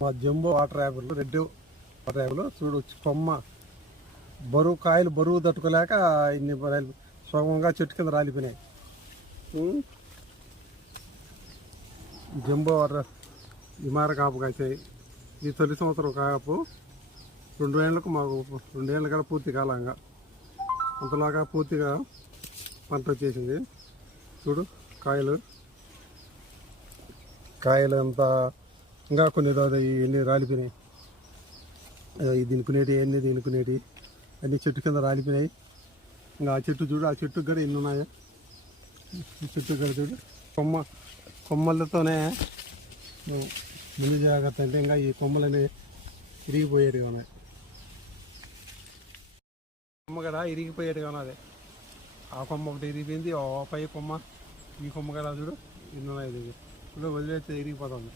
మా jumbo water Apple, red water Apple చూడు, కొమ్మ బరువు, కాయలు బరువు తట్టుకోలేక ఇన్ని సుగంగా చెట్టు కింద రాలిపోయినాయి. జంబో వాటర్ ఇమార కాపు కాసాయి. ఈ తొలి సంవత్సరం కాపు 2 ఏళ్ళకు మాకు 2 ఏళ్ళ కల్లా పూర్తి కాలంగా అంతలాగా పూర్తిగా పంట వచ్చేసింది. చూడు కాయలు అంతా ఇంకా కొన్ని ఎన్ని రాలిపోయినాయి. దీనికునేటి అన్ని చెట్టు కింద రాలిపోయినాయి. ఇంకా ఆ చెట్టు చూడు, ఆ చెట్టుకు కూడా ఎన్ని ఉన్నాయో. ఈ చెట్టు కూడా చూడు, కొమ్మలతోనే ముందు జాగ్రత్త. అంటే ఇంకా ఈ కొమ్మలని ఇరిగిపోయేట్టుగా ఉన్నాయి. కొమ్మ కూడా ఇరిగిపోయేట్టుగా ఉన్నది. ఆ కొమ్మ ఒకటి ఇరిగిపోయింది, ఆ పై కొమ్మ, ఈ కొమ్మ కూడా చూడు ఎన్ని ఉన్నాయి. ఇది ఇప్పుడు వదిలేస్తే ఇరిగిపోతుంది.